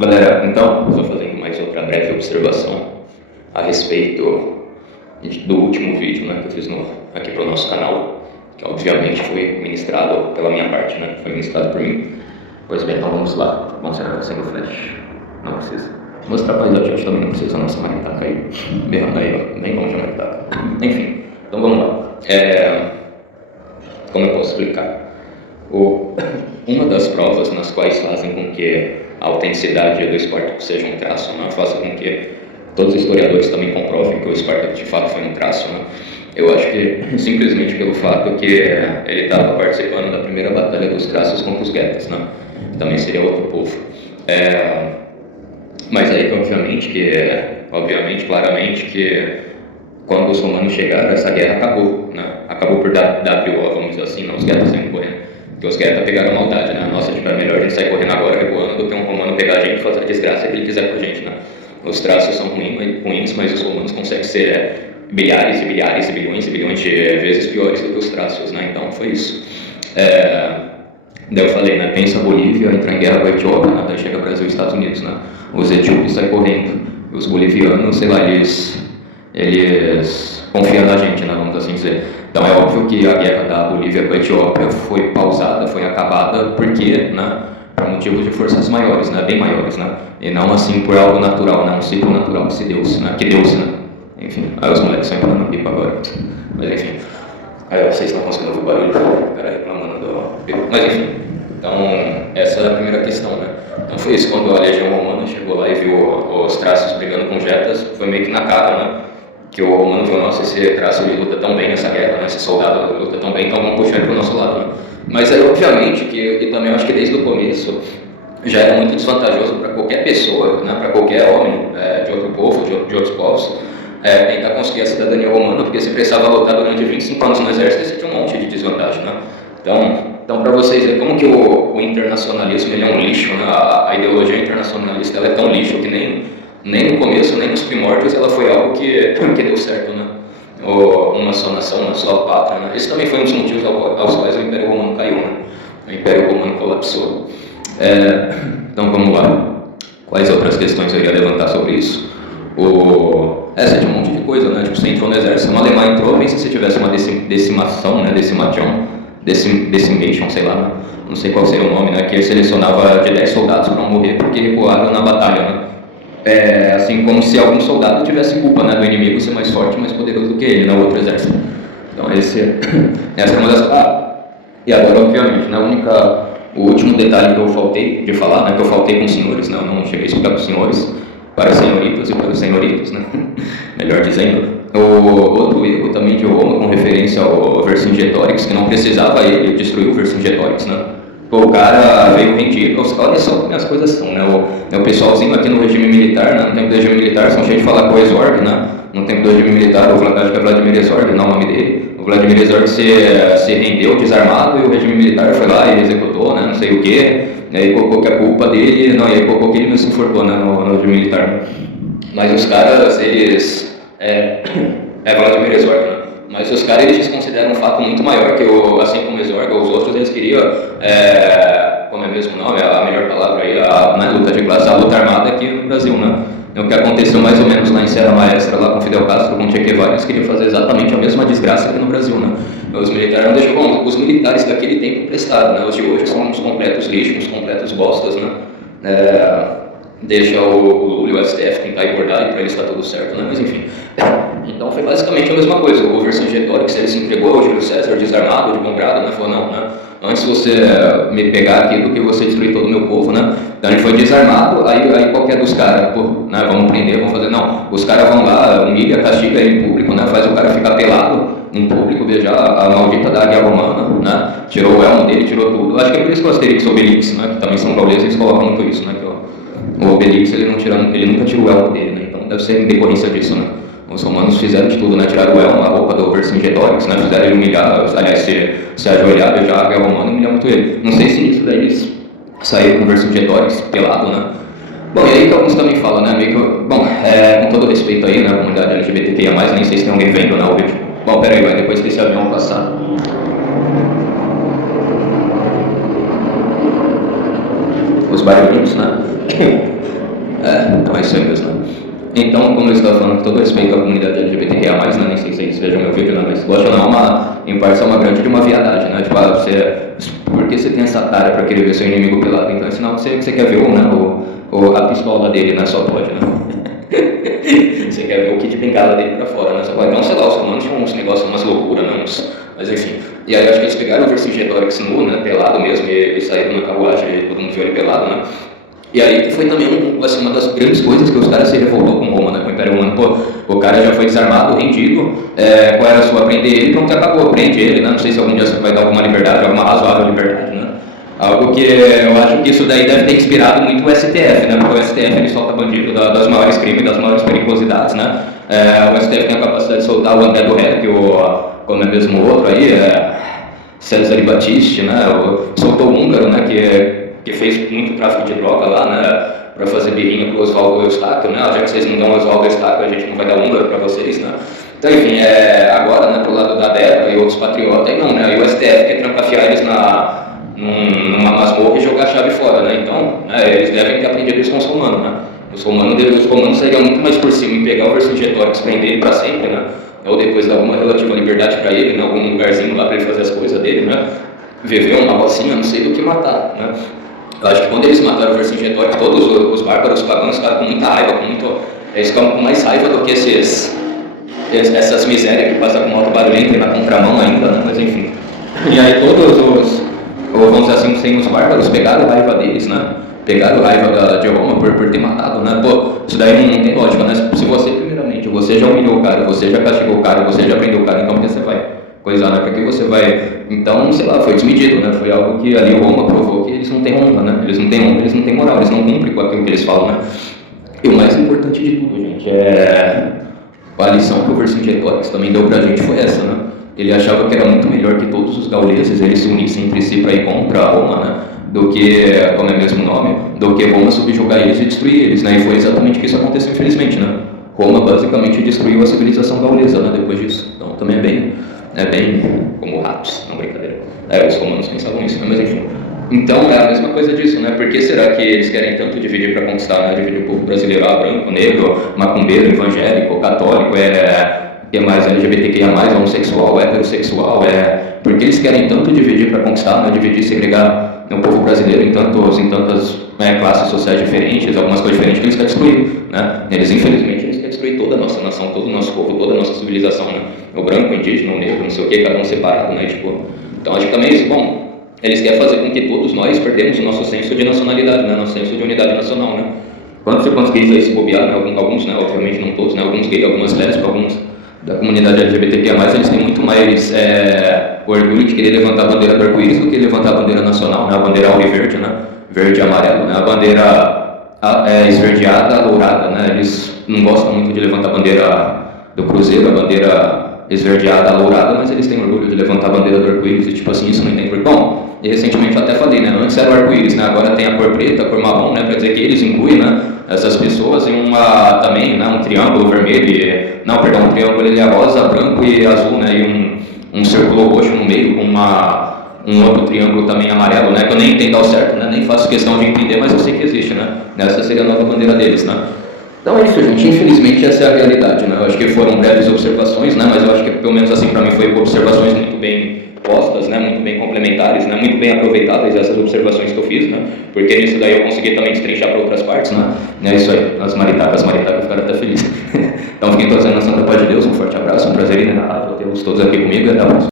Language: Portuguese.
Galera, então, estou fazendo mais outra breve observação a respeito do último vídeo, né, que eu fiz aqui para o nosso canal, que obviamente foi ministrado pela minha parte, né, foi ministrado por mim. Pois bem, então vamos lá. Bom, será que tá sendo flash? Não precisa. Mostrar para a gente também não precisa, nossa maritaca aí, berrando aí, ó, bem longe a maritaca. Enfim, então vamos lá. Como eu posso explicar? Uma das provas nas quais fazem com que a autenticidade do Spartak seja um traço, né? Faça com que todos os historiadores também comprovem que o Spartak de fato foi um traço, né? Eu acho que simplesmente pelo fato que ele estava participando da primeira batalha dos traços contra os guetas, né? Também seria outro povo. Mas aí obviamente, claramente que quando os romanos chegaram, essa guerra acabou, né? Acabou por WO, vamos dizer assim, não os guetas saindo correndo. Porque os guetas pegaram maldade, né? Nossa, tipo, é melhor a gente sair correndo agora, recuando, do que um romano pegar a gente e fazer a desgraça que ele quiser com a gente, né? Os traços são ruins, mas os romanos conseguem ser bilhares e bilhares e bilhões de vezes piores do que os traços, né? Então foi isso. Daí eu falei, né? Pensa a Bolívia, entra em guerra com a Etiópia, né? Daí chega Brasil e Estados Unidos, né? Os etíopes saem correndo. Os bolivianos, sei lá, eles confiam na gente, né? Vamos assim dizer. Então é óbvio que a guerra da Bolívia com a Etiópia foi pausada, foi acabada porque, né, por motivos de forças maiores, né, bem maiores, né, e não assim por algo natural, né, um ciclo natural que se deu, né, enfim, aí os moleques estão entrando no pipa agora, mas enfim, aí vocês estão conseguindo ouvir o barulho, o cara reclamando do pipa, mas enfim, então essa é a primeira questão, né, então foi isso, quando a legião romana chegou lá e viu os traços brigando com jetas, foi meio que na cara, né, que o romano viu, nossa, esse traço ele luta tão bem nessa guerra, né? Esse soldado luta tão bem, então vamos puxar ele para o nosso lado, né? Mas aí, obviamente, e também eu acho que desde o começo já era muito desvantajoso para qualquer pessoa, né? Para qualquer homem de outro povo, de outros povos, tentar conseguir a cidadania romana, porque você precisava lutar durante 25 anos no exército e você tinha um monte de desvantagem, né? Então para vocês verem como que o internacionalismo ele é um lixo, né? A ideologia internacionalista ela é tão lixo que nem no começo, nem nos primórdios, ela foi algo que deu certo, né? Uma só nação, uma só pátria, né? Esse também foi um dos motivos aos quais o Império Romano caiu, né? O Império Romano colapsou. Então vamos lá. Quais outras questões eu iria levantar sobre isso? Essa tinha um monte de coisa, né? Tipo, você entrou no exército, uma alemã entrou, pensa se tivesse uma decimação, né? Decimation, sei lá, né? Não sei qual seria o nome, né? Que selecionava de 10 soldados para morrer porque recuaram na batalha, né? Assim como se algum soldado tivesse culpa, né, do inimigo ser mais forte, mais poderoso do que ele, no outro exército. Então essa é uma das... e agora, obviamente, né, o último detalhe que eu faltei de falar, né, que eu faltei com os senhores, né, eu não cheguei a explicar para os senhores, para os senhoritos e para os senhoritos, né, melhor dizendo. O outro erro também de Roma, com referência ao Vercingetorix, que não precisava ele destruir o Vercingetorix, né. O cara veio rendido. Olha só como as coisas são, né? O pessoalzinho aqui no regime militar, né? No tempo do regime militar, são cheios de falar com o Exorg, né? No tempo do regime militar, acho que é Vladimir Exorg, não é o nome dele. O Vladimir Exorg se rendeu desarmado e o regime militar foi lá e executou, né? Não sei o quê. E aí colocou que a culpa dele, não, e aí colocou que ele não se enforcou, né? No regime militar. Né? Mas os caras, eles... Vladimir Exorg, né? Mas os caras eles consideram um fato muito maior que assim como Exorg ou os outros, eles queriam, como é mesmo o nome, a melhor palavra aí, na luta de classe, a luta armada aqui no Brasil, né? O que aconteceu mais ou menos lá em Serra Maestra, lá com Fidel Castro, com Che Guevara, eles queriam fazer exatamente a mesma desgraça aqui no Brasil, né? Os militares não deixam, bom, os militares daquele tempo prestaram, né? Os de hoje são uns completos lixos, uns completos bostas, né? Deixa o Lula e o STF tentar abordar e para eles está tudo certo, né? Mas enfim. Então foi basicamente a mesma coisa. O Vercingetorix ele se entregou ao Júlio César desarmado, de bom grado, né? Falou, não, né? Antes você me pegar aqui do que você destruir todo o meu povo, né? Então ele foi desarmado, aí qualquer dos caras, né? Vamos prender, vamos fazer. Não, os caras vão lá, humilha, castiga ele em público, né? Faz o cara ficar pelado em público, beijar a maldita da águia romana, né? Tirou o elmo dele, tirou tudo. Acho que é por isso que o Asterix e o Obelix, né? Que também são gauleses, eles colocam muito isso, né? O Obelix ele nunca tirou o elmo dele, né? Então deve ser em decorrência disso, né? Os romanos fizeram de tudo, né? Tiraram o elmo, a roupa do Vercingetorix, né? Fizeram ele humilhar, aliás, se ajoelhar, beijar a águia romana e humilhar muito ele. Não sei se nisso daí eles saíram com o Vercingetorix pelado, né? Bom, e aí que alguns também falam, né? Meio que, bom, com todo respeito aí, né? A comunidade LGBTQIA+, nem sei se tem alguém vendo, né? O vídeo. Bom, peraí, vai, depois que esse avião passar. Os barulhinhos, né? Então, como eu estava falando, com todo respeito à comunidade LGBTQIA+, né, nem sei se vocês vejam meu vídeo, né, mas gosto ou não, em parte é uma grande de uma viadagem, né, tipo, por que você tem essa tara para querer ver seu inimigo pelado? Então é sinal que você quer ver a pistola dele, né, só pode, né. Você quer ver o kit de bengala dele pra fora, né, só pode. Então, sei lá, os romanos tinham uns negócios, umas loucuras, né, mas enfim. E aí acho que eles pegaram o Vercingetorix nu, né, pelado mesmo, e saíram na carruagem, e todo mundo viu ele pelado, né. E aí que foi também assim, uma das grandes coisas que os caras se revoltou com Roma, né, com o Império Romano. Pô, o cara já foi desarmado, rendido, qual era a sua? Prender ele, pronto, acabou, prende ele, né, não sei se algum dia você vai dar alguma liberdade, alguma razoável liberdade, né. Algo que eu acho que isso daí deve ter inspirado muito o STF, né, porque o STF ele solta bandido das maiores crimes, das maiores periculosidades, né. O STF tem a capacidade de soltar o André do Rap, como é mesmo o outro aí, César Battisti, né, soltou o húngaro, né, que fez muito tráfico de droga lá, né, para fazer birrinha pro Oswaldo Eustáquio, né, já que vocês não dão Oswaldo Eustáquio, a gente não vai dar húngaro para vocês, né. Então, enfim, agora, né, pro lado da Débora e outros patriotas, aí não, né, e o STF quer trancafiar eles numa masmorra e jogar a chave fora, né, então, né, eles devem ter aprendido isso com os romanos, né. Os romanos seriam muito mais por cima em pegar o Vercingetorix, prender ele para sempre, né, ou depois dar alguma relativa liberdade para ele, em algum lugarzinho lá para ele fazer as coisas dele, né, viver uma rocinha, não sei do que matar, né. Eu acho que quando eles mataram o Vercingetorix, todos os bárbaros pagãos ficaram com muita raiva, eles ficam com mais raiva do que essas misérias que passam com moto barulhenta e na contramão ainda, né? Mas enfim. E aí vamos dizer assim, sem os bárbaros, pegaram raiva deles, né? Pegaram raiva de Roma por ter matado, né? Pô, isso daí não tem lógica, né? Se você, primeiramente, você já humilhou o cara, você já castigou o cara, você já prendeu o cara, então por que você vai coisar, né? Porque você vai... Então, sei lá, foi desmedido, né? Foi algo que ali Roma provou que eles não têm honra, né? Eles não têm honra, eles não têm moral, eles não cumprem com aquilo que eles falam, né? E o mais importante de tudo, gente, a lição que o Vercingetorix também deu pra gente foi essa, né? Ele achava que era muito melhor que todos os gauleses eles se unissem entre si para ir contra Roma, né? Do que, como é mesmo o nome, do que Roma subjugar eles e destruir eles, né? E foi exatamente o que isso aconteceu, infelizmente, né? Roma basicamente destruiu a civilização gaulesa, né? Depois disso. Então também é bem como ratos, não brincadeira. Os romanos pensavam isso, né? Mas enfim. Então é a mesma coisa disso, né? Por que será que eles querem tanto dividir para conquistar, né? Dividir o povo brasileiro, branco, negro, macumbeiro, evangélico, católico, que mais LGBTQIA+, homossexual, heterossexual, porque eles querem tanto dividir para conquistar, né? Dividir, segregar o povo brasileiro em tantas classes sociais diferentes, algumas coisas diferentes que eles querem destruir, né? Infelizmente, eles querem destruir toda a nossa nação, todo o nosso povo, toda a nossa civilização, né? O branco, o indígena, o negro, não sei o que, cada um separado, né? Tipo, então acho que também isso, bom, eles querem fazer com que todos nós perdemos o nosso senso de nacionalidade, né? Nosso senso de unidade nacional, né? Quantos gays aí se bobear, né? Alguns, né? Obviamente não todos, né? Alguns gays, algumas lésbicas, alguns da comunidade LGBTQIA+, eles têm muito mais orgulho de querer levantar a bandeira do arco-íris do que levantar a bandeira nacional, né? A bandeira alviverde, né? Verde e amarelo, né? A bandeira esverdeada, dourada, né? Eles não gostam muito de levantar a bandeira do cruzeiro, a bandeira esverdeada, alourada, mas eles têm orgulho de levantar a bandeira do arco-íris e tipo assim, isso não tem por bom. E recentemente eu até falei, né, antes era o arco-íris, né, agora tem a cor preta, a cor marrom, né, para dizer que eles incluem, né, essas pessoas em também, né, um triângulo vermelho, um triângulo ele é rosa, branco e azul, né, e um círculo roxo no meio com um outro triângulo também amarelo, né, que eu nem entendo ao certo, né, nem faço questão de entender, mas eu sei que existe, né, essa seria a nova bandeira deles, né. Então é isso, gente. Infelizmente essa é a realidade, né? Eu acho que foram breves observações, né? Mas eu acho que pelo menos assim para mim foi observações muito bem postas, né? Muito bem complementares, né? Muito bem aproveitáveis essas observações que eu fiz, né? Porque nisso daí eu consegui também destrinchar para outras partes, né? É isso aí. As maritacas ficaram até felizes. Então fiquem todos aí na santa paz de Deus. Um forte abraço, um prazer inenarrável tê-los todos aqui comigo e até a próxima.